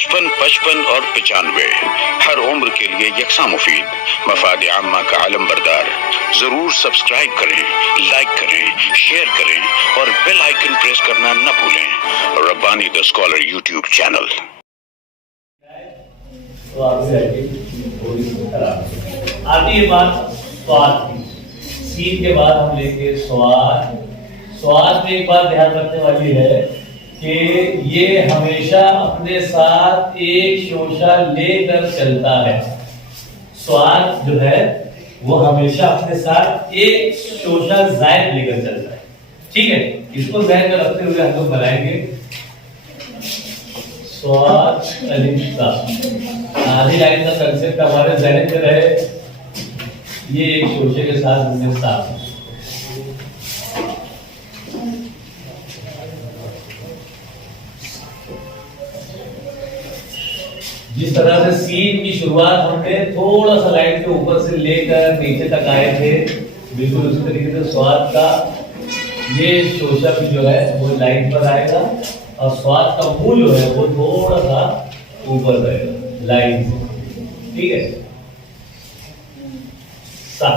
55, 55 और 95 हर उम्र के लिए यकसा मुफीद, मफाद आम्मा का आलम बरदार। जरूर सब्सक्राइब करें, लाइक करें, शेयर करें और बेल आइकन प्रेस करना न भूलें। Rabbani the scholar YouTube channel. तो आती है बात स्वाद की। सीन के बाद हम लेंगे स्वाद। स्वाद में एक बात ध्यान रखने वाली है कि ये हमेशा अपने साथ एक शोशा लेकर चलता है। स्वाद जो है वो हमेशा अपने साथ एक शोशा जायद लेकर चलता है। ठीक है, इसको ध्यान में रखते हुए हम लोग बनाएंगे स्वाद अलिफ्ता। आधी लाइन का कंसेप्ट हमारे जहन में रहे, ये एक शोशे के साथ हमने साथ जिस तरह से सीन की शुरुआत हमने थोड़ा सा लाइन के ऊपर से लेकर नीचे तक आए थे, बिल्कुल उसी तरीके से स्वाद का ये शोशा भी जो है वो लाइन पर आएगा और स्वाद का मुंह जो है वो थोड़ा सा ऊपर रहेगा लाइन से। ठीक है, सा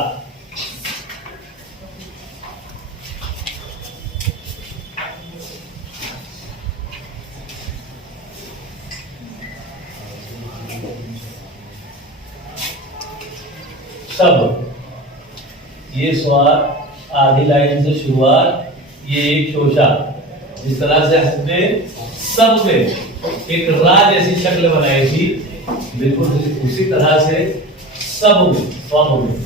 सब, ये स्वाद आधी लाइन से शुरुआत, ये एक शोशा। जिस तरह से हमने सब में एक रा जैसी शक्ल बनाई थी, बिल्कुल उसी तरह से सब में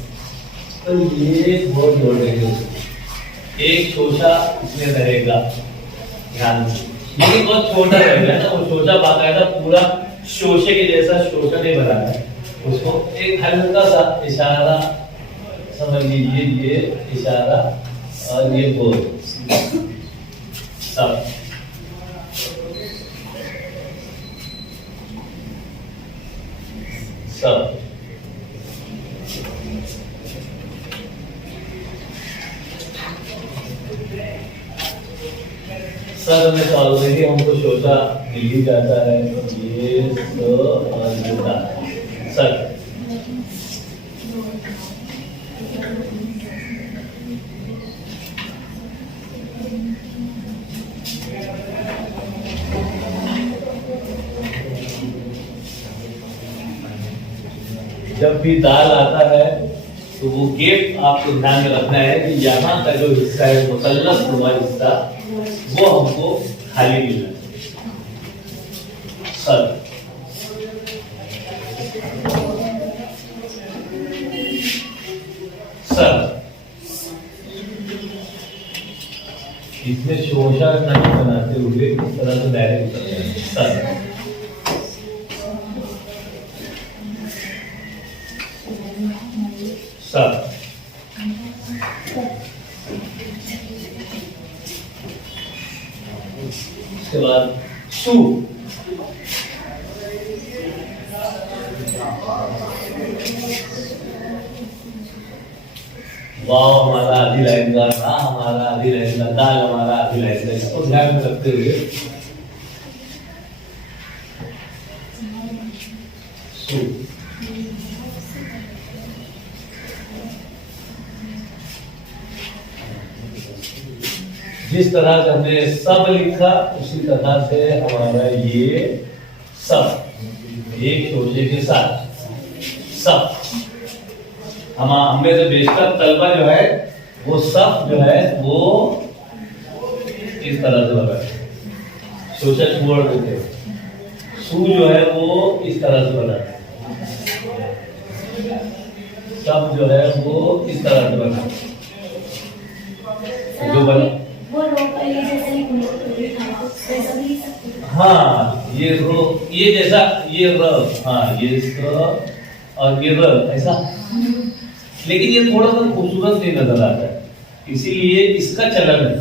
तो ये बहुत जोड़ेंगे, एक शोशा इसमें रहेगा ध्यान से, लेकिन बहुत छोटा रहेगा ना। वो शोशा बाकायदा पूरा शोशे के जैसा शोशा नहीं बनाना है, उसको एक हल्का सा इशारा समझ लीजिए, ये इशारा और ये बोल सब। सब सर में ऑलरेडी हमको शोशा मिल ही जाता है, ये और सर। जब भी दाल आता है तो वो गेप आपको ध्यान में रखना है कि यहाँ का जो हिस्सा है मुसल्लस नुमा हिस्सा वो हमको खाली मिलना है। सर सर, इसमें शोशा नहीं बनाते हुए इस तरह से डायरेक्ट करते हैं सर। सर उसके बाद सू, वाव हमारा आधी लाइन का, रा हमारा आधी लाइन का, दाल हमारा आधी लाइन का। इसको ध्यान में रखते हुए सू। जिस तरह से हमने सब लिखा उसी तरह से हमारा ये सब एक शोशे के साथ सब। हमें से बेशतर तलबा जो है वो सब जो है वो इस तरह से बना है, शोशा छोड़ देते। सू जो है वो इस तरह से बना है, सब जो है वो इस तरह से बना जो बना। हाँ ये रो, ये जैसा ये र, हाँ ये और ये र ऐसा, लेकिन ये थोड़ा सा खूबसूरत नहीं नजर आता है, इसीलिए इसका चलन है,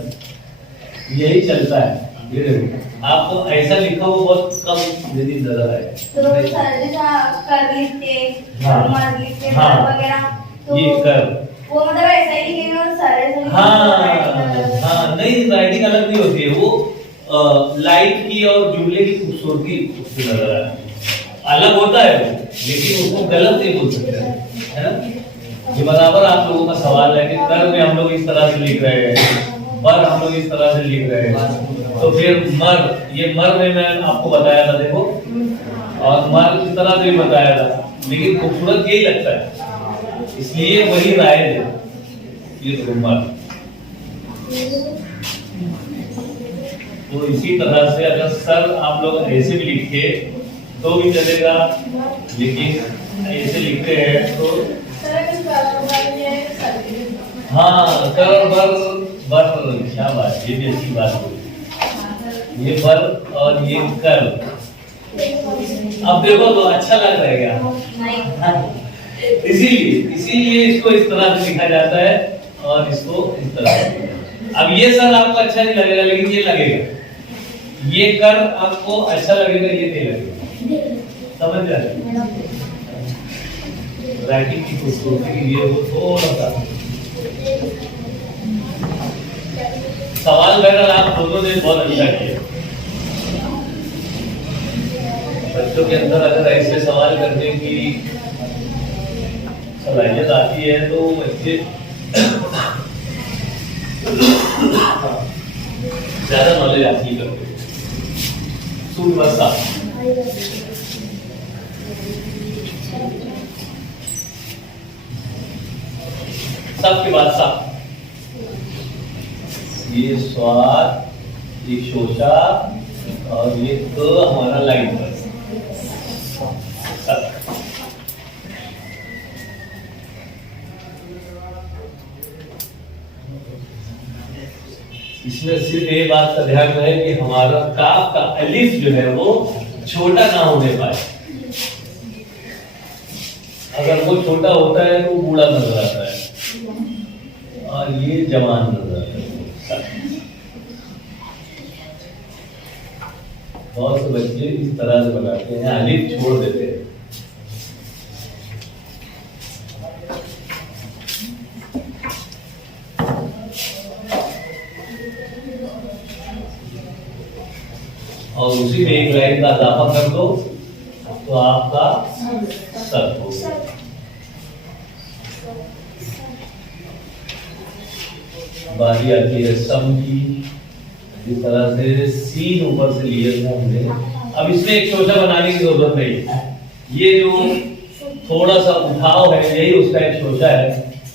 यही चलता है। ये देखो आपको ऐसा लिखा हुआ बहुत कम यदि नजर आए तो ये कर वो मतलब ऐसा ही लिखेंगे और सारे हाँ नहीं, राइटिंग अलग नहीं होती है, वो लाइट की और जुमले की खूबसूरती खूबसूरती उसकी नजर आए। अलग होता है वो, लेकिन उसको गलत नहीं बोल सकते, है ना। ये बराबर आप लोगों का सवाल है कि कर में हम लोग इस तरह से लिख रहे हैं, बर हम लोग इस तरह से लिख रहे हैं, तो फिर मर, ये मर में मैं आपको बताया था देखो, और मर इस तरह से भी बताया था, लेकिन खूबसूरत यही लगता है, इसलिए वही राय है ये तो मर। तो इसी तरह से अगर सर आप लोग ऐसे भी लिखे तो भी चलेगा, लेकिन ऐसे लिखते हैं तो हाँ कर बर बर, क्या बात, ये भी अच्छी बात है, ये बर और ये कर। अब देखो तो अच्छा लग रहा है क्या? इसीलिए इसको इस तरह से लिखा जाता है और इसको इस तरह से। अब ये सर आपको अच्छा नहीं लगेगा, लेकिन ये लगेगा, ये कर आपको अच्छा लगेगा, ये नहीं लगेगा, समझ रहे? राइटिंग की खूबसूरती के लिए वो थोड़ा सा सवाल वगैरह आप दोनों ने बहुत अच्छा किया। बच्चों के अंदर अगर ऐसे सवाल करने की सलाहियत आती है तो बच्चे ज्यादा नॉलेज हासिल करते हैं। सुव्यवस्था सबके बाद साफ, ये स्वाद, ये शोषा और ये तो हमारा लाइन पर इसमें सिर्फ ये बात का ध्यान रहे कि हमारा काफ का अलिफ जो है वो छोटा ना होने पाए। अगर वो छोटा होता है तो बूढ़ा नजर आता है और ये जवान नजर आता है। बहुत से बच्चे इस तरह से बनाते हैं, अलिफ छोड़ देते हैं। और उसी में एक लाइन का इजाफा कर दो तो आपका सर हो गया। बारी आती है सम की, इस तरह से सीन ऊपर से लिए था हमने। अब इसमें एक शोषा बनाने की जरूरत नहीं, ये जो थोड़ा सा उठाव है यही उसका एक शोषा है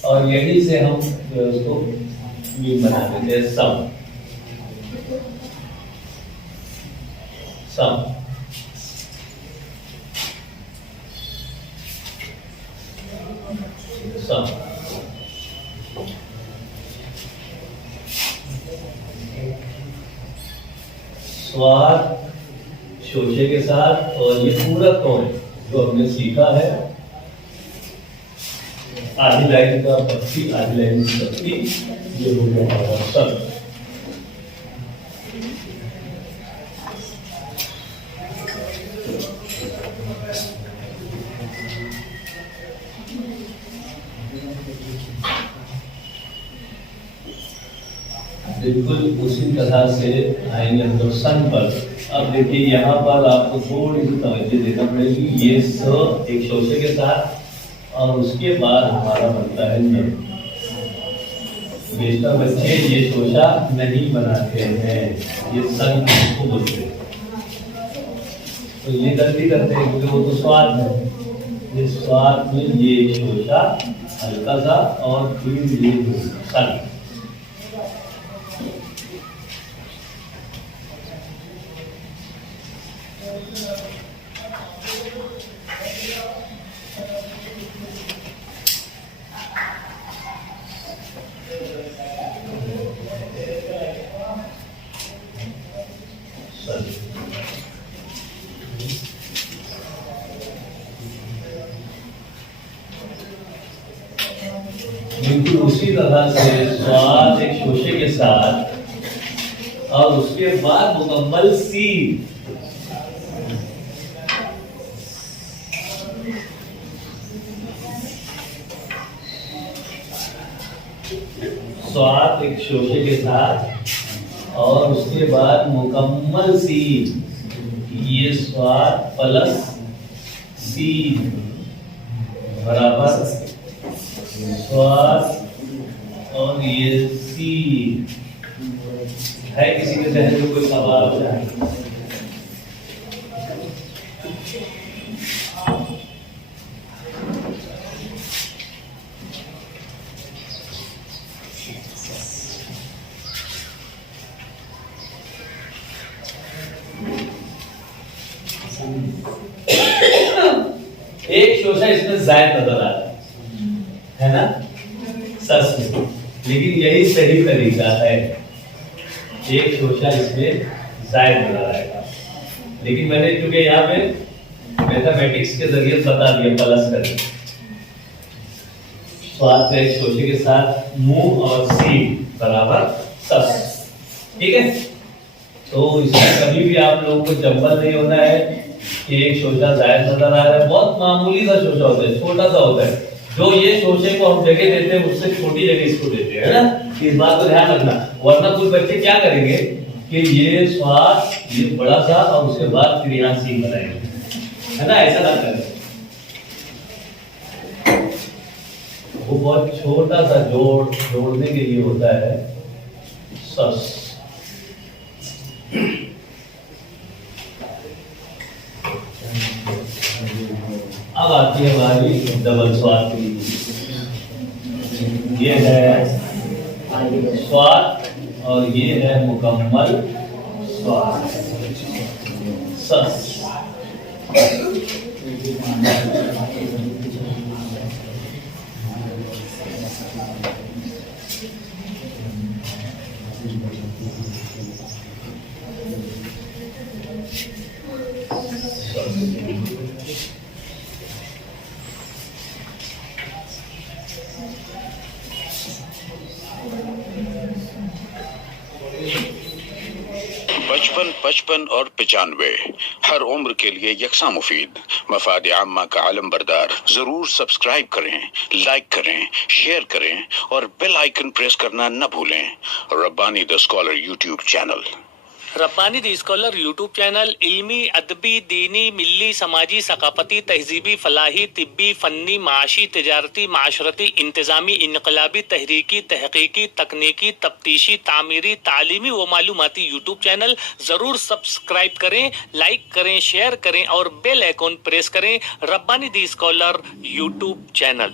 और यही से हम उसको बना देते हैं सम। सम सम स्वाद शोषे के साथ, और ये पूरा टोन जो हमने सीखा है, आधी लाइन का पत्ती, आधी लाइन की पत्ती, ये हो गया हमारा सम। बिल्कुल उसी तरह से आएंगे हम लोग सन पर। अब देखिए यहाँ पर आपको थोड़ी सी तवज्जो देना पड़ेगी, ये स एक शोषे के साथ और उसके बाद हमारा बनता है न। बेशतर बच्चे ये शोषा नहीं बनाते हैं, ये सन को बोलते हैं, तो ये गलती करते हैं क्योंकि वो तो स्वाद है। ये स्वाद में ये शोषा हल्का सा और फिर ये सन। बिल्कुल उसी तरह से स्वाद एक शोषे के साथ और उसके बाद मुकम्मल सीन। स्वाद एक शोषे के साथ और उसके बाद मुकम्मल सीन, ये स्वार प्लस सीन बराबर स्वार और ये सीन। है किसी के जहन में कोई सवाल हो जाए? एक शोषा इसमें जायद नजर आ रहा है ना सच में, लेकिन यही सही तरीका है। एक शोषा इसमें जायद नजर आएगा, लेकिन मैंने क्योंकि यहाँ पे मैथमेटिक्स के जरिए बता दिया प्लस करके, स्वाद एक शोषे के साथ मुंह और सीन बराबर सस। ठीक है, तो इसमें कभी भी आप लोगों को जंबल नहीं होना है कि एक शोषा जायद नजर आ रहा है। बहुत मामूली सा शोषा होता है, छोटा सा होता है। जो ये शोषे को हम जगह देते हैं उससे छोटी जगह इसको देते हैं, है ना। इस बात को ध्यान रखना, वरना कुछ बच्चे क्या करेंगे कि ये स्वाद ये बड़ा सा और उसके बाद फिर यहाँ सीन बनाएंगे, है ना। ऐसा ना करें, वो बहुत छोटा सा जोड़ने के लिए होता है सस। अब आती है हमारी डबल स्वाद की। ये है स्वाद और ये है मुकम्मल स्वाद सस। बचपन 55 और 95 हर उम्र के लिए यकसा मुफीद। मफाद आम्मा का आलम बरदार। जरूर सब्सक्राइब करें, लाइक करें, शेयर करें और बेल आइकन प्रेस करना न भूलें। Rabbani the scholar YouTube channel. Rabbani the scholar YouTube channel इल्मी, अदबी, दीनी, मिल्ली, समाजी, सकाफती, तहजीबी, फलाही, तिब्बी, फन्नी, माशी, तिजारती, माशरती, इंतजामी, इनकलाबी, तहरीकी, तहकीकी, तकनीकी, तफ्तीशी, तामीरी, तालीमी व मालूमाती यूट्यूब चैनल। ज़रूर सब्सक्राइब करें, लाइक करें, शेयर करें और बेल आइकन प्रेस करें। Rabbani the scholar YouTube channel.